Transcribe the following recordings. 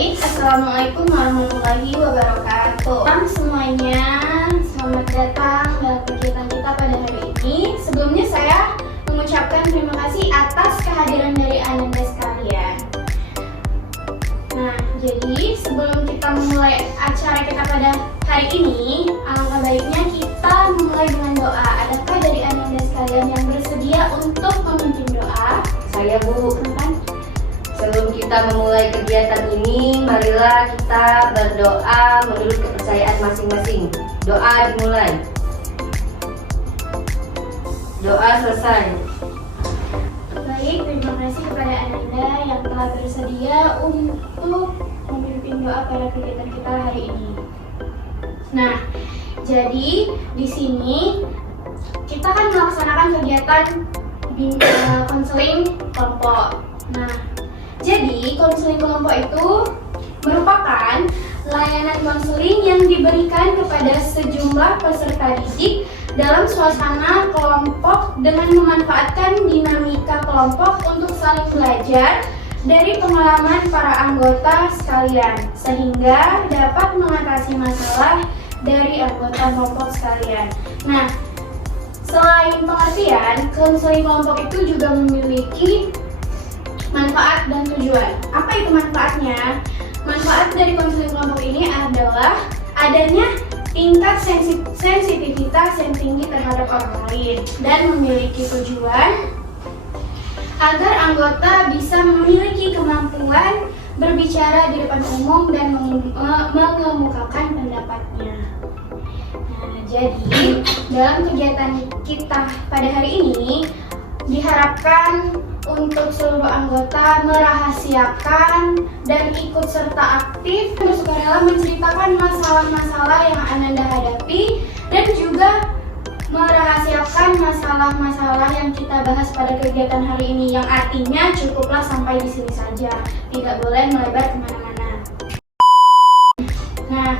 Baik, Assalamualaikum warahmatullahi wabarakatuh. Semuanya, selamat datang dalam kegiatan kita pada hari ini. Sebelumnya saya mengucapkan terima kasih atas kehadiran dari Anda sekalian. Nah, jadi sebelum kita memulai acara kita pada hari ini, alangkah baiknya kita memulai dengan doa. Adakah dari Anda sekalian yang bersedia untuk memimpin doa? Saya, Bu. Sebelum kita memulai kegiatan ini, marilah kita berdoa menurut kepercayaan masing-masing. Doa dimulai. Doa selesai. Baik, terima kasih kepada Anda yang telah bersedia untuk memimpin doa pada kegiatan kita hari ini. Nah, jadi di sini kita kan melaksanakan kegiatan konseling kelompok. Nah, jadi konseling kelompok itu merupakan layanan konseling yang diberikan kepada sejumlah peserta didik dalam suasana kelompok dengan memanfaatkan dinamika kelompok untuk saling belajar dari pengalaman para anggota sekalian, sehingga dapat mengatasi masalah dari anggota kelompok sekalian. Nah, selain pengertian, konseling kelompok itu juga memiliki manfaat dan tujuan. Apa itu manfaatnya? Manfaat dari konseling kelompok ini adalah adanya tingkat sensitivitas yang tinggi terhadap orang lain dan memiliki tujuan agar anggota bisa memiliki kemampuan berbicara di depan umum dan mengemukakan pendapatnya. Nah, jadi dalam kegiatan kita pada hari ini diharapkan untuk seluruh anggota merahasiakan dan ikut serta aktif bersukarela menceritakan masalah-masalah yang Anda hadapi dan juga merahasiakan masalah-masalah yang kita bahas pada kegiatan hari ini, yang artinya cukuplah sampai di sini saja, tidak boleh melebar kemana-mana. Nah,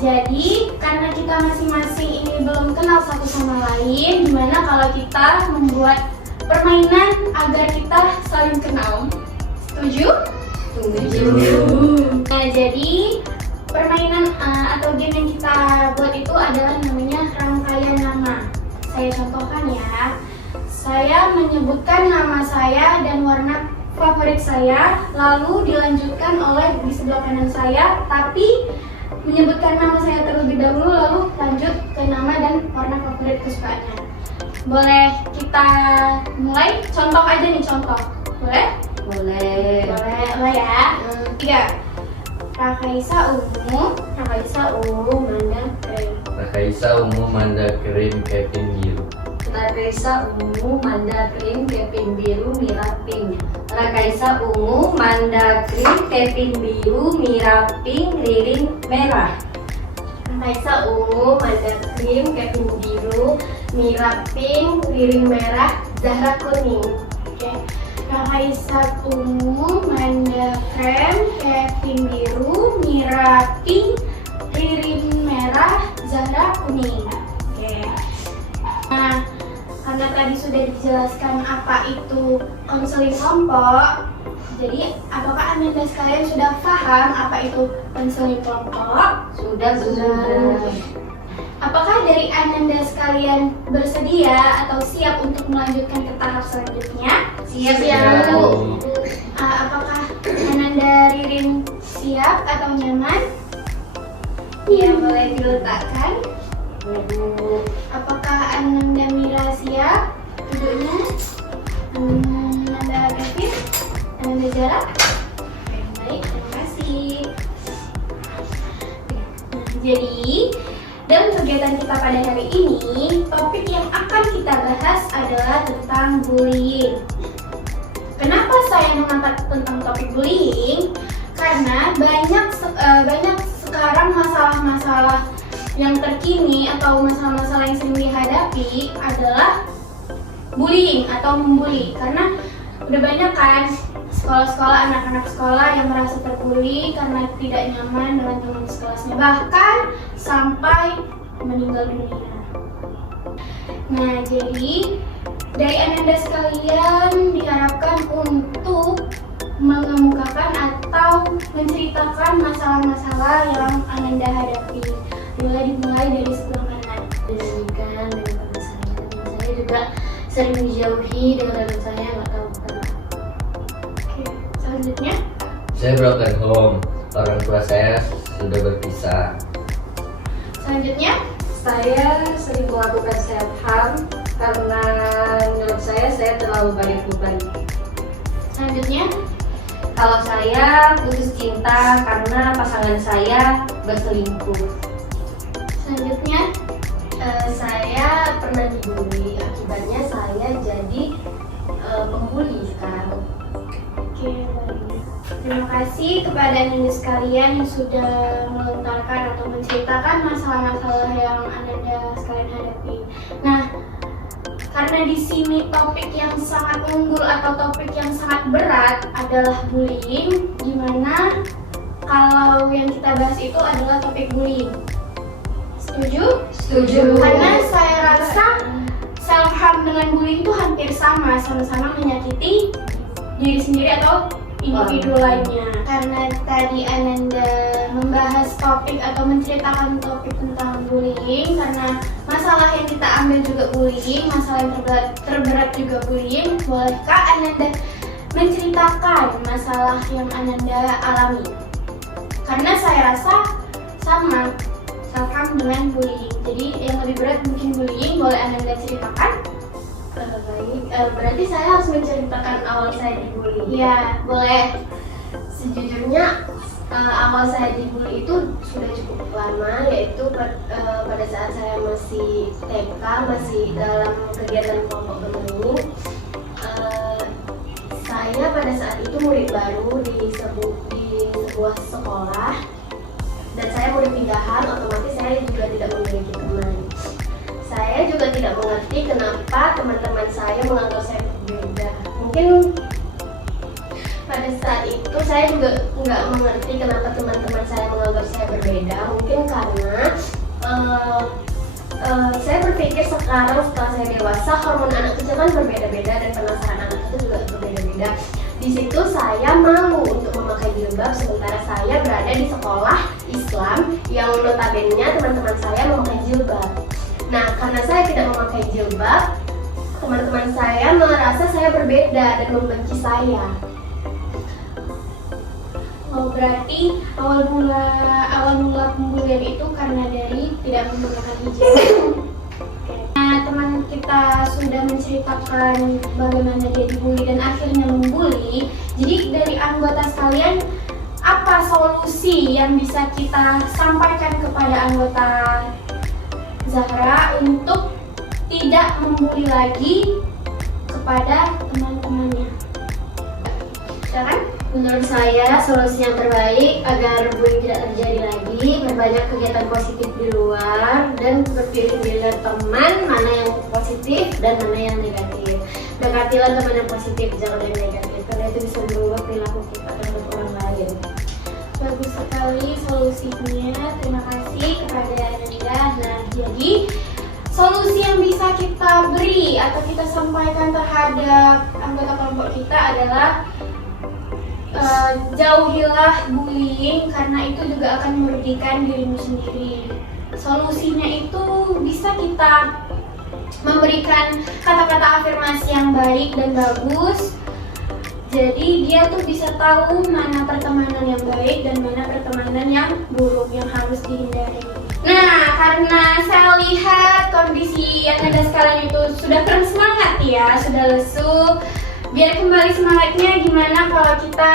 jadi karena kita masing-masing ini belum kenal satu sama lain, gimana kalau kita membuat permainan agar kita saling kenal? Setuju? Setuju. Nah, jadi permainan atau game yang kita buat itu adalah namanya rangkaian nama. Saya contohkan ya. Saya menyebutkan nama saya dan warna favorit saya, lalu dilanjutkan oleh di sebelah kanan saya, tapi menyebutkan nama saya terlebih dahulu, lalu lanjut ke nama dan warna favorit kesukaannya. Boleh kita mulai? Contoh aja nih, contoh. Boleh? Boleh. Boleh ya. 3. Rakaisa ungu manda kering. Rakaisa ungu manda kering keping biru. Rakaisa ungu manda krim keping biru merah pink. Rakaisa ungu manda krim keping biru merah pink lilin merah. Rakaisa ungu manda krim keping biru merah pink lilin merah Zahra kuning. Oke. Rakaisa ungu manda krem keping biru merah pink lilin merah Zahra kuning. Oke. Nah, karena tadi sudah dijelaskan apa itu konseling kelompok, jadi apakah Anda sekalian sudah paham apa itu konseling kelompok? Sudah. Apakah dari Anda sekalian bersedia atau siap untuk melanjutkan ke tahap selanjutnya? Siap. Bu. Apakah Ananda Ririn siap atau nyaman? Ya, boleh diletakkan. Bu. Apakah Ananda Mira siap? Duduknya. Ananda Gafir? Ananda Zara? Oke, baik, terima kasih. Jadi, dalam kegiatan kita pada hari ini, topik yang akan kita bahas adalah tentang bullying. Kenapa saya mengangkat tentang topik bullying? Karena banyak sekarang masalah-masalah yang terkini atau masalah-masalah yang sering dihadapi adalah bullying atau membuli. Karena udah banyak kan sekolah-sekolah, anak-anak sekolah yang merasa terbuli karena tidak nyaman dengan teman sekelasnya, bahkan sampai meninggal dunia. Nah, jadi dari Anda sekalian diharapkan untuk mengemukakan atau menceritakan masalah-masalah yang Ananda hadapi. Boleh dimulai dari sebelah kanan. Dibandingkan dengan teman saya juga sering dijauhi dengan teman saya nggak tahu kenapa. Oke, selanjutnya. Saya broken home. Orang tua saya sudah berpisah. Selanjutnya. Saya sering melakukan self harm karena menurut saya terlalu banyak beban. Selanjutnya. Kalau saya putus cinta karena pasangan saya berselingkuh. Selanjutnya. Saya pernah dibully, akibatnya saya jadi pembuli sekarang. Oke, baik. Terima kasih kepada Ananda sekalian yang sudah melontarkan atau menceritakan masalah-masalah yang Ananda sekalian hadapi. Nah, karena di sini topik yang sangat unggul atau topik yang sangat berat adalah bullying, dimana kalau yang kita bahas itu adalah topik bullying. Setuju? Setuju. Karena saya rasa self harm dengan bullying itu hampir sama-sama menyakiti diri sendiri atau individu lainnya. Karena tadi Ananda membahas topik atau menceritakan topik tentang bullying, karena masalah yang kita ambil juga bullying, masalah yang terberat juga bullying, bolehkah Ananda menceritakan masalah yang Ananda alami? Karena saya rasa sama self harm dengan bullying. Jadi yang lebih berat mungkin bullying, boleh Ananda ceritakan? Baik, berarti saya harus menceritakan awal saya dibully. Iya, boleh. Sejujurnya awal saya dibully itu sudah cukup lama, yaitu pada saat saya masih TK, masih dalam kegiatan kelompok bermain. Saya pada saat itu murid baru di sebuah sekolah, dan saya murid pindahan, otomatis saya juga tidak memiliki teman. Saya juga tidak mengerti kenapa teman-teman saya menganggap saya berbeda. Mungkin pada saat itu saya juga nggak mengerti kenapa teman-teman saya menganggap saya berbeda. Mungkin karena saya berpikir sekarang setelah saya dewasa, hormon anak kecil kan berbeda-beda dan penasaran anak itu juga berbeda-beda. Di situ saya malu untuk memakai jilbab, sementara saya berada di sekolah Islam yang notabene teman-teman saya memakai jilbab. Nah, karena saya tidak memakai jilbab, teman-teman saya merasa saya berbeda dan membenci saya. Oh, berarti awal mula pembulian itu karena dari tidak menggunakan hijab. Nah, teman kita sudah menceritakan bagaimana dia dibully dan akhirnya membuli. Jadi dari anggota sekalian, apa solusi yang bisa kita sampaikan kepada anggota Zahra untuk tidak membuli lagi kepada teman-temannya? Sekarang, Menurut saya, solusi yang terbaik agar bullying tidak terjadi lagi, berbanyak kegiatan positif di luar dan berpilih-pilih teman mana yang positif dan mana yang negatif. Dekatilah teman yang positif, jangan yang negatif, karena itu bisa merubah perilaku kita terhadap orang lain. bagus sekali solusinya. Terima kasih kepada Ananda. Nah, jadi solusi yang bisa kita beri atau kita sampaikan terhadap anggota kelompok kita adalah jauhilah bullying, karena itu juga akan merugikan dirimu sendiri. Solusinya itu bisa kita memberikan kata-kata afirmasi yang baik dan bagus. Jadi dia tuh bisa tahu mana pertemanan yang baik dan mana pertemanan yang buruk yang harus dihindari. Nah, karena saya lihat kondisi yang ada sekarang itu sudah kurang semangat ya, sudah lesu. Biar kembali semangatnya gimana kalau kita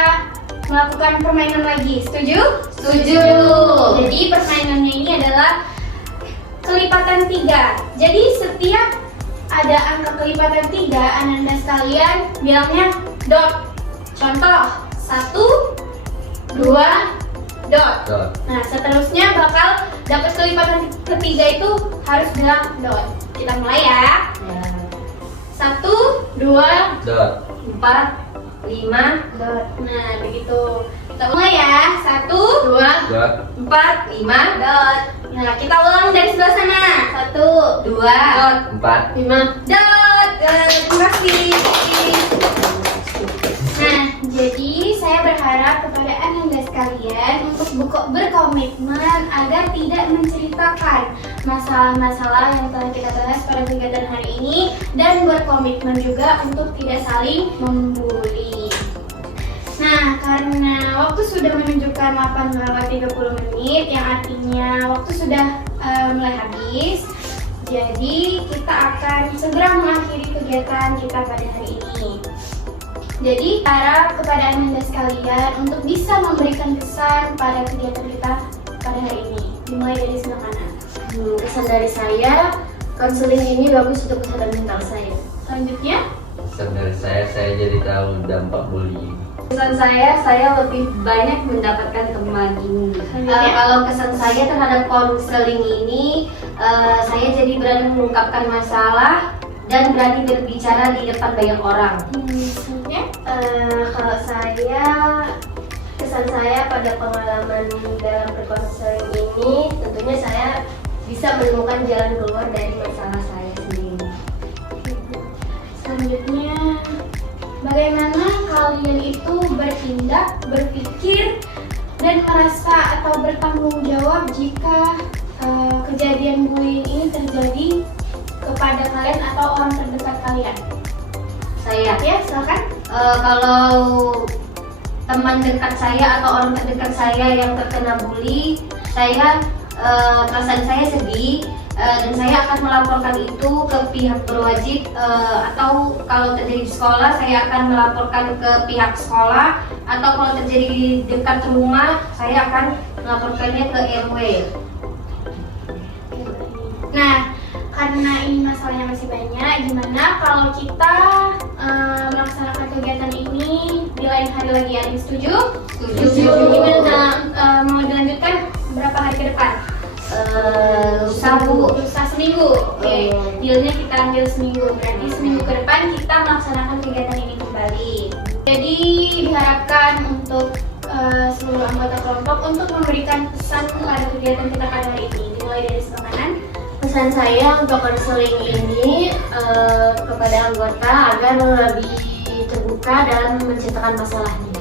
melakukan permainan lagi? Setuju? Setuju. Jadi permainannya ini adalah kelipatan 3. Jadi setiap ada angka kelipatan 3, Ananda sekalian bilangnya dot. Contoh 1, 2, dot. Nah, seterusnya bakal dapat kelipatan ketiga itu harus bilang dot. Kita mulai ya. 1, 2, dot. 4, 5, dot. Nah, begitu. Kita mulai ya. 1, 2, Dot. 4, 5, dot. Nah, kita ulang dari sebelah sana. 1, 2, dot, 4. 5. dot. Terima kasih. Nah, Jadi saya berharap kepada Ananda sekalian untuk berkomitmen agar tidak menceritakan masalah-masalah yang telah kita bahas pada kegiatan hari ini dan berkomitmen juga untuk tidak saling membuli. Nah, karena waktu sudah menunjukkan 8:30 menit yang artinya waktu sudah mulai habis, jadi kita akan segera mengakhiri kegiatan kita pada hari ini. Jadi, harap kepada Anda sekalian untuk bisa memberikan kesan pada kegiatan kita pada hari ini. Dimulai dari sebelah kanan. Kesan dari saya, konseling ini bagus untuk kesehatan mental saya. Selanjutnya, Kesan dari saya jadi tahu dampak bullying. Kesan saya lebih banyak mendapatkan teman ini. Kalau kesan saya terhadap konseling ini, saya jadi berani mengungkapkan masalah dan berani berbicara di depan banyak orang. selanjutnya, Kalau kesan saya pada pengalaman dalam berkonseling ini, tentunya saya bisa menemukan jalan keluar dari masalah saya sendiri. selanjutnya, bagaimana kalian itu bertindak, berpikir, dan merasa atau bertanggung jawab jika kejadian bullying ini terjadi kepada kalian atau orang terdekat kalian? Saya Ya, silakan. kalau teman dekat saya atau orang terdekat saya yang terkena bully, perasaan saya sedih dan saya akan melaporkan itu ke pihak berwajib atau kalau terjadi di sekolah saya akan melaporkan ke pihak sekolah atau kalau terjadi di dekat rumah saya akan melaporkannya ke RW. Nah, karena ini masalahnya masih banyak, gimana kalau kita melaksanakan kegiatan ini di lain hari lagi? Ada yang setuju? Setuju. Gimana mau dilanjutkan berapa hari ke depan? Lusa seminggu. Oke, dealnya kita ambil seminggu. Berarti seminggu ke depan kita melaksanakan kegiatan ini kembali. Jadi diharapkan untuk seluruh anggota kelompok untuk memberikan pesan pada kegiatan kita pada hari ini. Dimulai dari sebelah kanan. Pesan saya untuk konseling ini kepada anggota agar lebih terbuka dalam menceritakan masalahnya.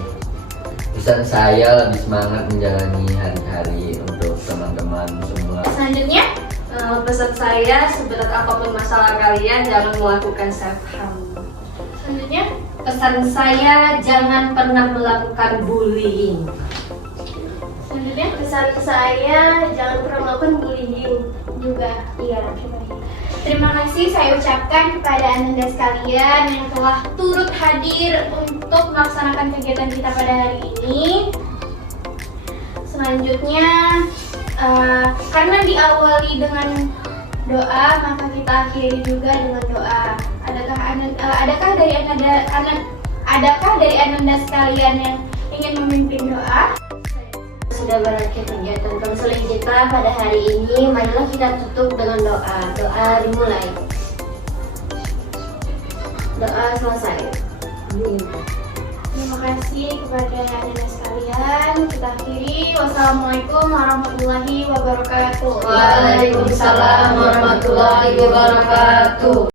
Pesan saya lebih semangat menjalani hari-hari untuk teman-teman semua. Selanjutnya, Pesan saya, seberat apapun masalah kalian, jangan melakukan self harm. selanjutnya, Pesan saya, jangan pernah melakukan bullying. selanjutnya Pesan saya, jangan pernah melakukan bullying. juga. Iya. Terima kasih saya ucapkan kepada Anda sekalian yang telah turut hadir untuk melaksanakan kegiatan kita pada hari ini. Selanjutnya, karena diawali dengan doa, maka kita akhiri juga dengan doa. Adakah dari Anda sekalian yang ingin memimpin doa? Sudah berakhir kegiatan konseling kita pada hari ini, marilah kita tutup dengan doa. Doa dimulai. Doa selesai. Terima kasih kepada Anda sekalian. Kita akhiri. Wassalamualaikum warahmatullahi wabarakatuh. Waalaikumsalam warahmatullahi wabarakatuh.